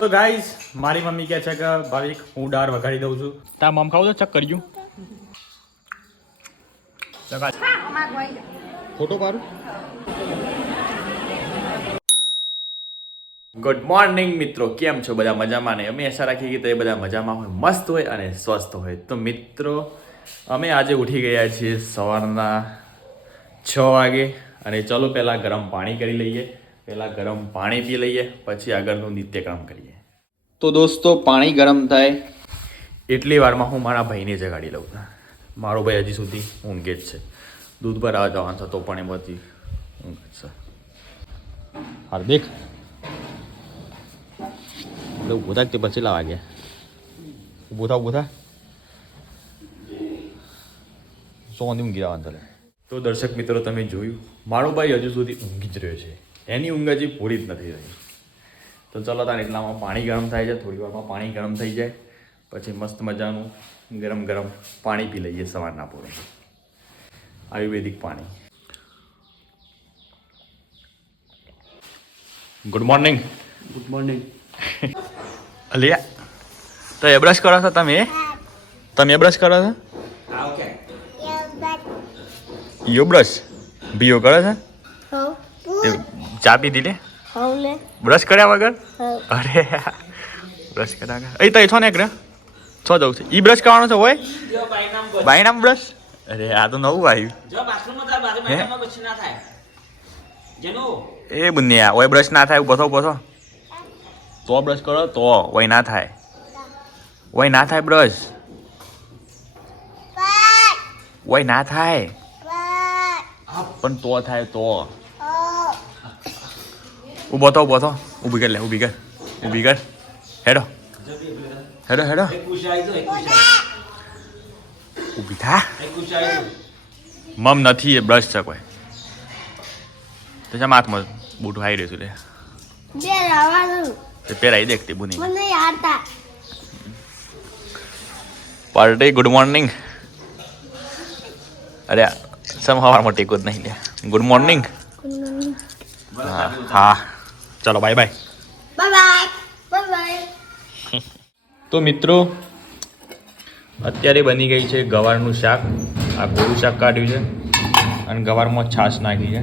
તો ગાઈસ મારી મમ્મી કહે છે કે ભાવિક હું દાળ વઘારી દઉં છું. તા મમ ખાવ તો ચક કરજો ફોટો પાડું? ગુડ મોર્નિંગ મિત્રો. કેમ છો? બધા મજામાં ને? અમે આશા રાખીએ કે તે બધા મજામાં હોય મસ્ત હોય અને સ્વસ્થ હોય. તો મિત્રો અમે આજે ઉઠી ગયા છીએ સવારના છ વાગે. અને ચલો પહેલાં ગરમ પાણી કરી લઈએ. પહેલાં ગરમ પાણી પી લઈએ પછી આગળનું નિત્યક્રમ કરીએ. તો દોસ્તો પાણી ગરમ થાય. એટલી વારમાં હું મારા ભાઈને જગાડી લઉં. મારો ભાઈ હજી સુધી ઊંઘે જ છે. દૂધ ભરાવા જવાનું થતો પણ એમાંથી ઊંઘ જ છે. હાર્દિક એટલે ઊભો થાય તે પછી લાવા ગયા. ઊભો થા ઊભો થા. સોની ઊંઘી જવાનું ચાલે તો દર્શક મિત્રો તમે જોયું મારો ભાઈ હજુ સુધી ઊંઘી જ રહ્યો છે. એની ઊંઘ હજી પૂરી જ નથી રહી. તો ચલો તાર એટલામાં પાણી ગરમ થાય છે થોડી વારમાં પાણી ગરમ થઈ જાય પછી મસ્ત મજાનું ગરમ ગરમ પાણી પી લઈએ સવારના પૂરે આયુર્વેદિક પાણી. Good morning good morning Alia તો એ બ્રશ કરો છો તમે? તમે બ્રશ કરો છો? યો બ્રશ બીયો કરે છે? તે ચા પી લે. બ્રશ કર્યા વગર? અરે બ્રશ કર્યા વગર. અહીં તો છો ને એક રે? છો જવું છે. ઈ બ્રશ કરવાનો છે હોય? બાયનામ બ્રશ અરે આ તો નવું આવ્યું? એ બંને આ થાય એ બુનિયા ઓય બ્રશ ના થાય ઊભો ઊભો તો બ્રશ કરો તો ઓય ના થાય. ઓય ના થાય બ્રશ ઓય ના થાય. પણ તો થાય તો ઊભો તો ઊભો તો ઊભી કર લે ઊભી કર ઊભી કર હેડો હેડો હેડો ઊભી થા મમ નથી એ બ્રશ છે કોઈ તો જા માથમાં બૂટ હાઈ રહ્યું લે તે પહેરાઈ દેખતી બુની મને યાદ પાર્ટી ગુડ મોર્નિંગ અરે સમ હવારમાં ટેકો જ નહીં લે. ગુડ મોર્નિંગ હા ચલો bye bye bye bye bye bye તો મિત્રો અત્યારે બની ગઈ છે ગવારનું શાક. આ ગોળું શાક કાઢ્યું છે અને ગવારમાં છાશ નાખી છે.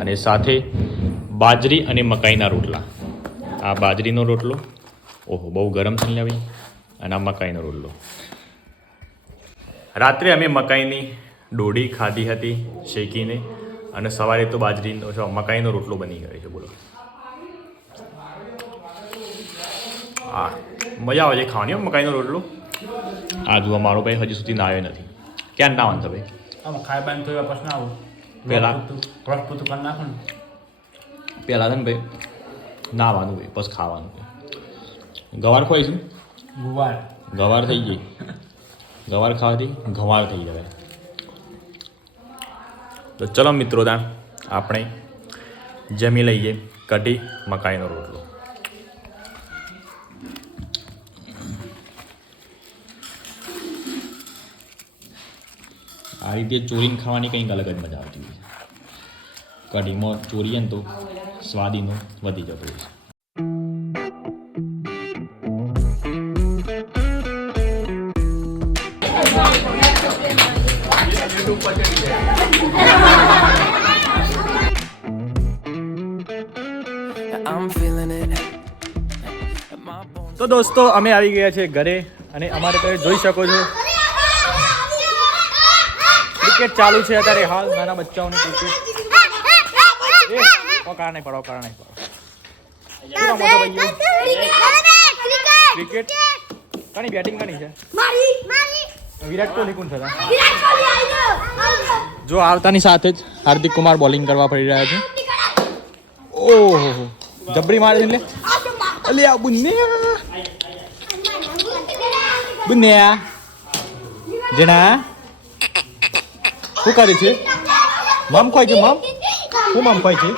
અને સાથે બાજરી અને મકાઈના રોટલા. આ બાજરીનો રોટલો. ઓહો બહુ ગરમ છે ને ભાઈ અને આ મકાઈનો રોટલો. રાત્રે અમે મકાઈની ડોડી ખાધી હતી શેકીને અને સવારે તો બાજરીનો જો મકાઈનો રોટલો બની ગયો છે બોલો. હા મજા આવે છે ખાવાની મકાઈનો રોટલો. આ જુઓ મારો ભાઈ હજી સુધી ના આવ્યો નથી. ક્યાં ના વાંધો ભાઈ આમ ખાઈ બાઈને તો વાર પછી ના આવું પહેલા? બ્રશ પૂતું કરી નાખો ને. પહેલાં છે ને ભાઈ નાવાનું ભાઈ બસ ખાવાનું ગવાર ખોઈશું ગુવાર. ગવાર થઈ ગઈ. ગવાર ખાવાથી ગવાર થઈ જાય તો ચલો મિત્રો ત્યાં આપણે જમી લઈએ કઢી મકાઈનો રોટલો. આ રીતે ચોરીને ખાવાની કંઈક અલગ જ મજા આવતી હોય કઢીમાં ચોરીએ ને તો સ્વાદીનો વધી જતો હોય છે. I'm તો દોસ્તો અમે આવી ગયા છે ઘરે અને અમારે તમે જોઈ શકો છો. ક્રિકેટ ચાલુ છે અત્યારે હાલ નાના બચ્ચાઓની ક્રિકેટ ઓકાર નહીં પડો ઓકાર નહીં પડો ક્રિકેટ કની બેટિંગ કની છે? વિરાટ કોહલી કોણ થતા જો આવતાની સાથે જ હાર્દિક કુમાર બોલિંગ કરવા પડી રહ્યા છે. ઓહો જબરી મારે એટલે. અલી અલે આ બુન્યા બુન્યા જણા શું કરે છે? મમ ખોય છે, મમ? શું મમ ખોય છે?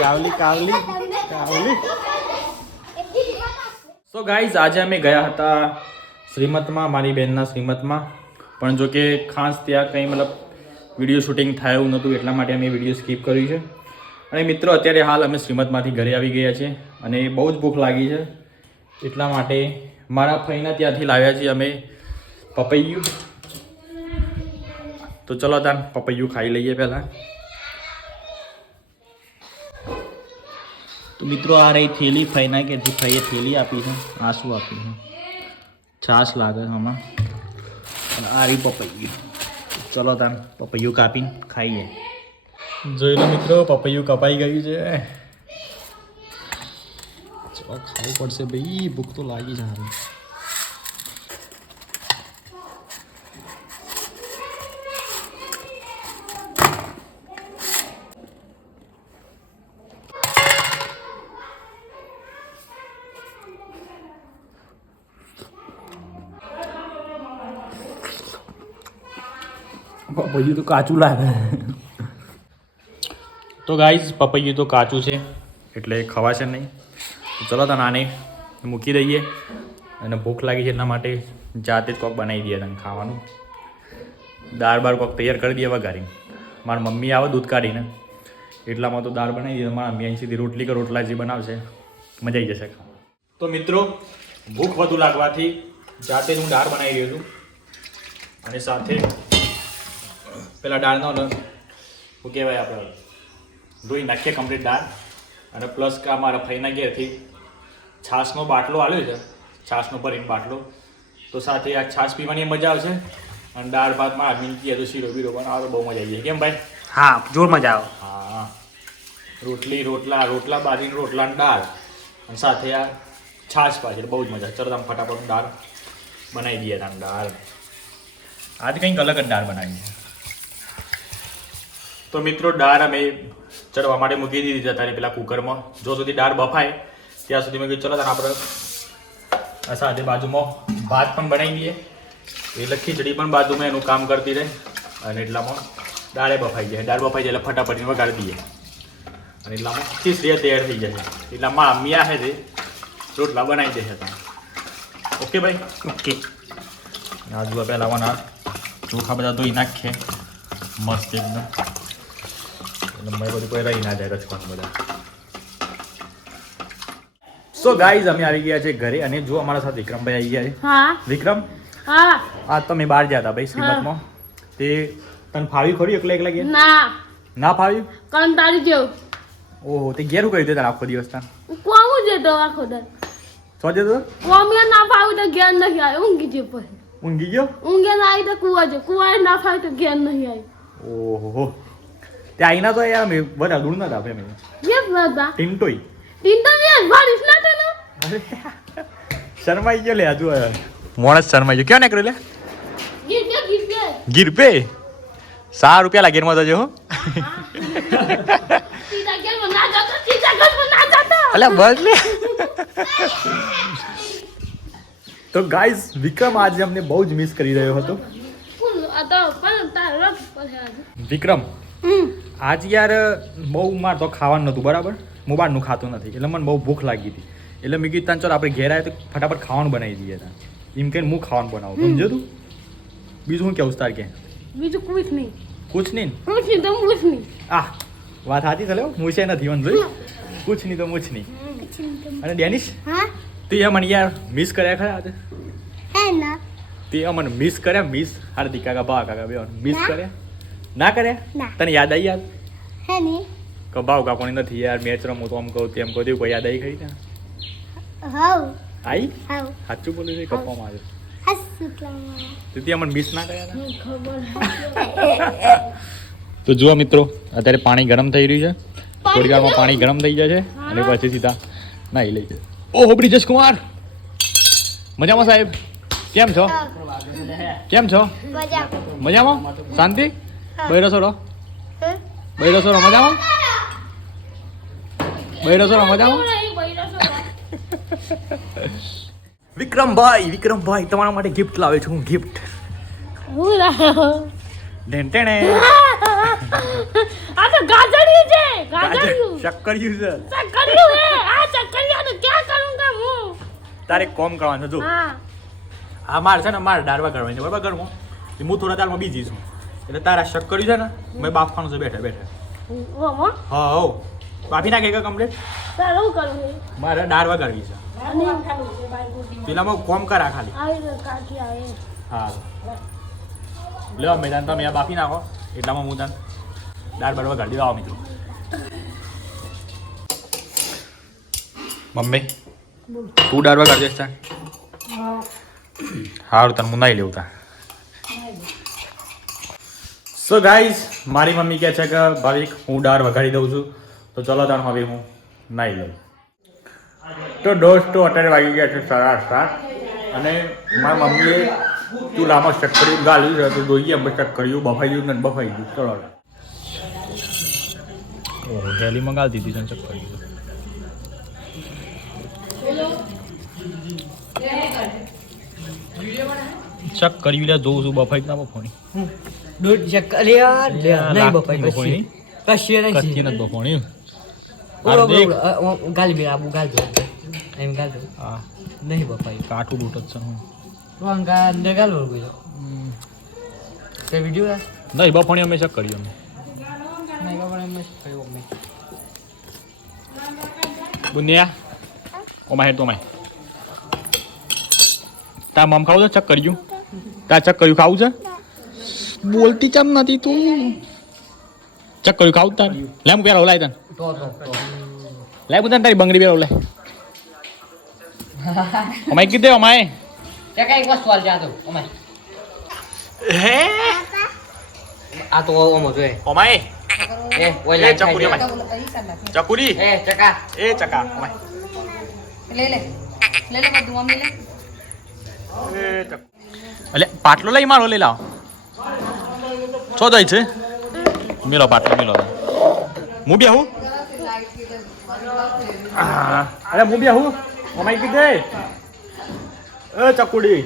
કાવલી કાવલી કાવલી. સો ગાઈઝ આજે અમે ગયા હતા શ્રીમતમાં, મારી બહેનના શ્રીમતમાં. પણ જો કે ખાસ ત્યાં કંઈ મતલબ વીડિયો શૂટિંગ થાય નહોતું, એટલા માટે અમે વીડિયો સ્કીપ કર્યું છે. અને મિત્રો, અત્યારે હાલ અમે શ્રીમદમાંથી ઘરે આવી ગયા છે અને બહુ જ ભૂખ લાગી છે. એટલા માટે મારા ફઈના ત્યાંથી લાવ્યા છીએ અમે પપૈયું. તો ચલો તાન, પપૈયું ખાઈ લઈએ પહેલાં. તો મિત્રો, આ રહી થેલી ફઈના કે ફઈએ થેલી આપી છે આ શું આપી છે. છાશ લાગે હમણાં. આ રહી પપૈયું. ચલો તાન, પપૈયું કાપીને ખાઈએ. જોઈ લો મિત્રો, પપૈયું કપાઈ ગયું છે. ચલો, ખાવું પડશે ભાઈ, ભૂખ તો લાગી છે હારી. તો કાચું લાગે. તો ગાઈઝ પપૈયું તો કાચું છે, એટલે ખવાશે નહીં. ચલો તને આને મૂકી દઈએ. અને ભૂખ લાગી છે એટલા માટે જાતે જ કોક બનાવી દઈએ તને ખાવાનું. દાળ બાર કોક તૈયાર કરી દઈએ વઘારી મારી મમ્મી આવે દૂધ કાઢીને. એટલામાં તો દાળ બનાવી દઈએ મારા મમ્મી અહીં સીધી રોટલી કે રોટલા જે બનાવશે, મજા આવી જશે ખાવા તો મિત્રો, ભૂખ વધુ લાગવાથી જાતે જ હું દાળ બનાવી રહ્યો છું. અને સાથે પેલા દાળનો શું કહેવાય આપણે? ધોઈ નાખીએ કમ્પ્લીટ દાળ. અને પ્લસ કે મારા ફઈના ઘેરથી છાશનો બાટલો આવ્યો છે. છાશનો ભરીને બાટલો. તો સાથે આ છાશ પીવાની મજા આવશે. અને દાળ ભાતમાં મીંકી તો શીરો બીરો બનાવો તો બહુ મજા આવી જાય. કેમ ભાઈ? હા જોર મજા આવે. હા. રોટલી રોટલા રોટલા બાજીને રોટલા અને દાળ. અને સાથે આ છાશ પાછી બહુ જ મજા ચલો તમે ફટાફટ દાળ બનાવી દઈએ તમે દાળ. આજે કંઈક અલગ જ દાળ બનાવી છે તો મિત્રો દાળ અમે ચડવા માટે મૂકી દીધી છે તારી પેલા કુકરમાં. જો સુધી દાળ બફાય ત્યાં સુધી મેં કીધું ચલો તારા આપણે સાથે બાજુમાં ભાત પણ બનાવી દઈએ. એટલે ખીચડી પણ બાજુમાં એનું કામ કરતી રહે અને એટલામાં દાળે બફાઈ જાય. દાળ બફાઈ જાય એટલે ફટાફટી વગાડી દઈએ. અને એટલામાં ખીચડી તૈયાર થઈ જાય એટલામાં મમ્મી છે છે રોટલા બનાવી દેશે તમે ઓકે ભાઈ? ઓકે. આજુ પહેલાં ચોખા બધા ધોઈ નાખીએ. મસ્ત એકદમ. મેં બધું કોઈ રહી ના જાય રચવાનું બધા. સો ગાઈઝ અમે આવી ગયા છે ઘરે અને જો અમારા સાથે વિક્રમભાઈ આવી ગયા છે. હા. વિક્રમ? હા. આ તમે બહાર ગયા હતા ભાઈ શ્રીમતમાં. તે તને ફાવી ખોરી એકલા એકલા ગયા? ના. ના ફાવ્યું? કંટાળી જેવ ઓહો તે ઘેરું કહ્યું તને આખો દિવસ તાન કોમું જતો આખો દર સો જતો? કોમિયા ના ફાવું તો ઘેર નહીં આવે ઊંઘી જે પછી. ઊંઘી ગયો? ઊંઘે ના આવી તો કુવા છે કુવા ના ફાવે તો ઘેર નહીં આવી ઓહો. આઈના તો યાર મેં બધા દૂર ના આપે મેં યસ બાબા ટિન્ટોય તીન યાર બે ઇસ નોટ તેનો શરમાઈ ગયો લે હજુ મોણસ શરમાઈ ગયો. ક્યાં નીકળ્યો લે? ગીર પે ગીર પે ગીર પે? સા રૂપિયા લાગે એમાં તો જો સીધા ઘેરમાં ના જતો સીધા ઘરમાં ના જતો. અલ્યા બસ લે. તો ગાઈઝ વિક્રમ આજે અમને બહુ જ મિસ કરી રહ્યો હતો. આજે. વિક્રમ. આજ યાર બહુ માર તો ખાવાનું નહોતું બરાબર? હું બહારનું ખાતો નથી એટલે મને બહુ ભૂખ લાગી હતી. એટલે મેં કીધું ચાલ આપણે ઘેર આવે તો ફટાફટ ખાવાનું બનાવી દઈએ ત્યાં એમ કે હું ખાવાનું બનાવું. સમજો તું? બીજું શું કેવું તાર કે? બીજું કુછ નહીં. કુછ નહીં કુછ નહીં તો કુછ નહીં. આ વાત સાચી થયો મૂછે નથી વન જોઈ કુછ નહીં તો મૂછ નહીં. અને ડેનિશ? હા? તું મને યાર મિસ કર્યા ખરા આજે? હે ના. તે અમને મિસ કર્યા મિસ હાર્દિક કાકા બા કાકા બે મિસ. કર્યા? ના કર્યા? તને યાદ આવી યાદ? હે નહીં કે ભાવ કાકોની નથી યાર મેચ રમું તો આમ કહું તેમ કહું તેવું કોઈ યાદ આવી ખરી ત્યાં હાઉ આઈ? હાઉ સાચું બોલ્યું છે કપ્પા મારે તેથી અમને મિસ ના કર્યા તો જુઓ મિત્રો અત્યારે પાણી ગરમ થઈ રહ્યું છે. થોડી વારમાં પાણી ગરમ થઈ જશે અને પછી સીધા નાહી લઈ જશે. ઓહો બ્રિજેશ કુમાર મજામાં સાહેબ? કેમ છો? કેમ છો? મજામાં? શાંતિ? બૈરો સોરો બૈરો સોરો મજામાં? બૈરો સોરો મજામાં? વિક્રમભાઈ વિક્રમભાઈ તમારા માટે ગિફ્ટ લાવે છું હું ગિફ્ટ ઢેંટેણે આ તો ગાજડિયું છે ગાજડિયું. શક્કરિયું છે. ચક્કરિયું હે આ ચક્કરિયાનું ક્યાં કरूंगा હું? તારે કોમ કરવાનું છે જો. હા. આ માર છે ને માર ડારવા કરવાની છે બરાબર? ઘરમાં. એ હું થોડા તારમાં બીજી છું. એટલે તારા શક કર્યું છે ને? મેં બાફવાનું છે બેઠા બેઠા. હા હો. બાફી નાખે કે કમ્પ્લીટ મારે દાળ વગાડવી છે. પેલામાં કોમ કરા ખાલી. હા લો મેદાન તમે આ બાફી નાખો. એટલામાં હું તને દાળ બાળ વગાડી દો આવો મિત્રો મમ્મી તું દાળ વગાડજે સારું તને હું નાઈ લેવું તા. સો ગાઈઝ મારી મમ્મી કહે છે કે, ભાવિક, હું દાળ વગાડી દઉં છું. તો ચલો તાણ હવે હું નાઈ લઉં. તો દોસ્તો અત્યારે વાગી ગયા છે સાડા સાત. અને મારા મમ્મીએ ચૂલામાં શક્કરિયું ગાળ્યું છે, તો જોઈએ અમે શક્કરિયું બફાઈ ગયું ને બફાઈ ગયું ચલો ગાલ મંગાવી દીધી છે શક્કરિયું શક્કરિયું લે, જોઉં છું, બફાઈ ના બફાણી દૂધ શક્કર યાર નહીં બપાઈ. કશી કશી નહીં. નથી. ઉરો. અ, અ, ગાલી બે આબુ ગાલ એમ ગાલ આ નહીં બપાઈ કાટું બૂટ જ છે હું. વાંગા અંદર ગાલ છો. તે વીડિયો નહીં બપોણી અમે શક્કરિયું અમે. નહીં ખબર એમ જ કર્યું મેં બુનિયા ઓમાં હેડ તો ઓમાં તા મમ ખાવું છે? ચક કર્યું તા ચક કર્યું ખાવું છે? બોલતી ચમ નથી તું. ચક કર્યું ખાવું તાર. લે હું પેલા ઓલાય તને. તો તો તો. લે હું તને તારી બંગડી પેલા ઓલાય. અમાય કીધે અમાય. તે એક વસ્તુ હાલ જા તો અમે હે? આ તો ઓમો જોય અમાય? એ ઓય એ ચકુરી અમાય. ચકુરી? એ ચકા. એ ચકા અમાય. લે લે. લે લે બધું મમ્મી લે એટલે પાટલો લઈ મારો લઈ લાવ. છો જાય છે? મિલો પાટલો મિલો. હું બે હું. અરે હું બે હું મમાઈ કીધે એ ચકુડી.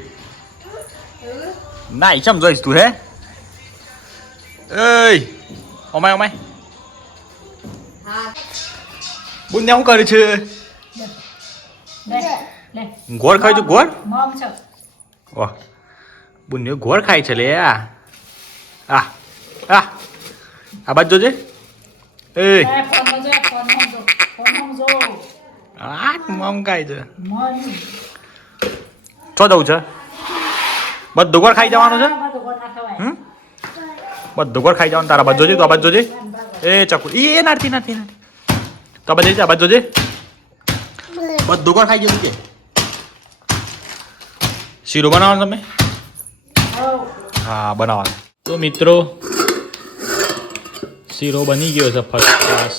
ના ઈચમ જોઈશ તું હે? એય. Oh my oh my. બુન્યા શું કરે છે? ગોળ ખાય છે ગોળ? વાહ. બુન્યો ગોળ ખાય છે લે આ. આ આ બાજ જોજે. એ. મમ છે. છો દઉં છે? બધું ગોળ ખાઈ જવાનું છે? હમ? બધું ખાઈ જવાનું. તારા બાજુ જોજે તું આ બાજુ જોજે. એ ચકુ. એ નારતી નારતી નારતી તો આ બાજુ આ બાજુ જોજે. બધું ગોળ ખાઈ જતું કે શીરો બનાવવાનો તમે? હા બનાવવાનો. તો મિત્રો શીરો બની ગયો છે ફર્સ્ટ ક્લાસ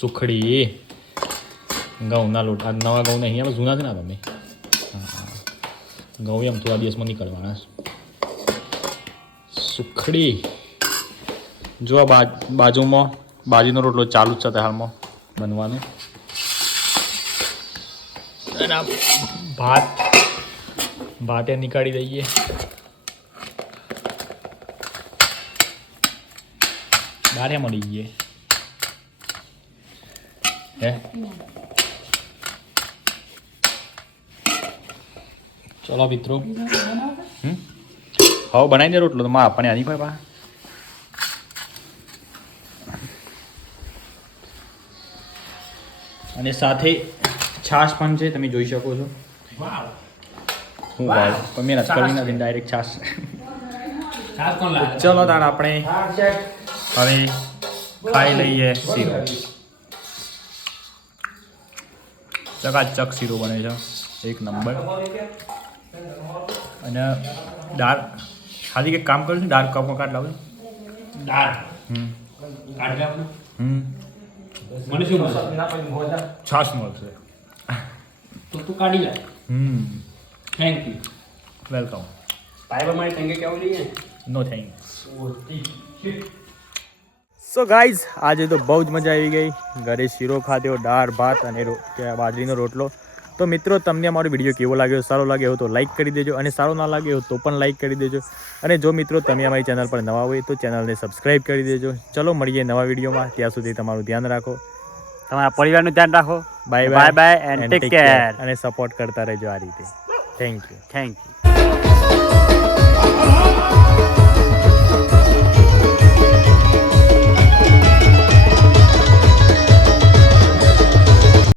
સુખડી. ઘઉંના લોટ. આ નવા ઘઉં આપણે જૂના છે ને તમે. ઘઉં એમ થોડા દિવસમાં નીકળવાના સુખડી. જો આ બાજુમાં, બાજરીનો રોટલો ચાલુ જ છે હાલમાં બનવાનું. ભાત. ભાતે નીકાળી દઈએ. બારે મળી ગઈએ હે ચલો મિત્રો હવે બનાવી દે રોટલો તો મારા આપણને આની ભાઈ પા અને સાથે છાશ પણ છે તમે જોઈ શકો છો. હું ભાઈ પણ મેં નથી કરી નથી ડાયરેક્ટ છાશ. ચલો તાણ આપણે હવે ખાઈ લઈએ શીરો. ચકાચક શીરો બને છે. એક નંબર. અને ડાર્ક ખાલી કંઈક કામ કરું છું ડાર્ક કપ કાઢ લાવું ડાર્ક હમ. હમ. મને શું મળશે છાશ મળશે તો તું કાઢી લે. હમ. થેન્ક યુ વેલકમ ભાઈ પ્રમાણે થેન્ક યુ કેવું જોઈએ નો થેન્ક્સ સો ગાઈઝ આજે તો બહુ જ મજા આવી ગઈ. ઘરે શીરો ખાધો દાળ ભાત અને બાજરીનો રોટલો. તો મિત્રો તમને અમારો વીડિયો કેવો લાગ્યો? સારો લાગ્યો તો લાઈક કરી દેજો અને સારો ના લાગ્યો તો પણ લાઈક કરી દેજો. અને જો મિત્રો તમે અમારી ચેનલ પર નવા હોય તો ચેનલને સબસ્ક્રાઈબ કરી દેજો. ચલો મળીએ નવા વિડીયોમાં. ત્યાં સુધી તમારું ધ્યાન રાખો. તમારા પરિવારનું ધ્યાન રાખો. Bye bye bye. અને સપોર્ટ કરતા રહેજો આ રીતે. Thank you thank you